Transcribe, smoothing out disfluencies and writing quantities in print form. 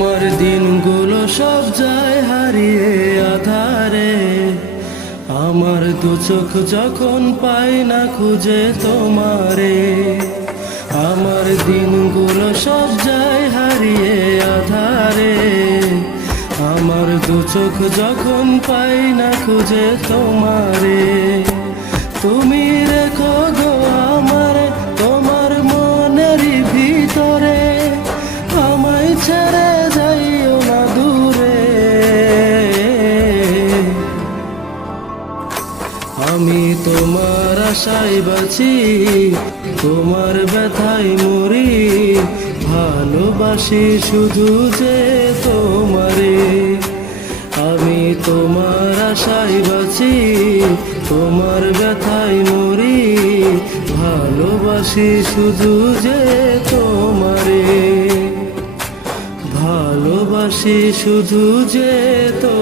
আমার দিনগুলো সব যায় হারিয়ে আধারে, আমার দু চোখ যখন পাই না খুঁজে তোমারে। আমার দিনগুলো সব যায় হারিয়ে আধারে, আমার দু চোখ যখন পাই না খুঁজে তোমারে। তুমি রেখো গো আমারে তোমার মনেরই ভিতরে, আমায় ছেড়ে যাইও না দূরে। আমি তোমার আশায় বাঁচি, তোমার ব্যথায় মরি, ভালোবাসি শুধু যে তোমারে। আমি তোমার আশায় বাঁচি, তোমার ব্যথায় মরি, ভালোবাসি শুধু যে তোমারে, ভালোবাসি শুধু যে তোমারে।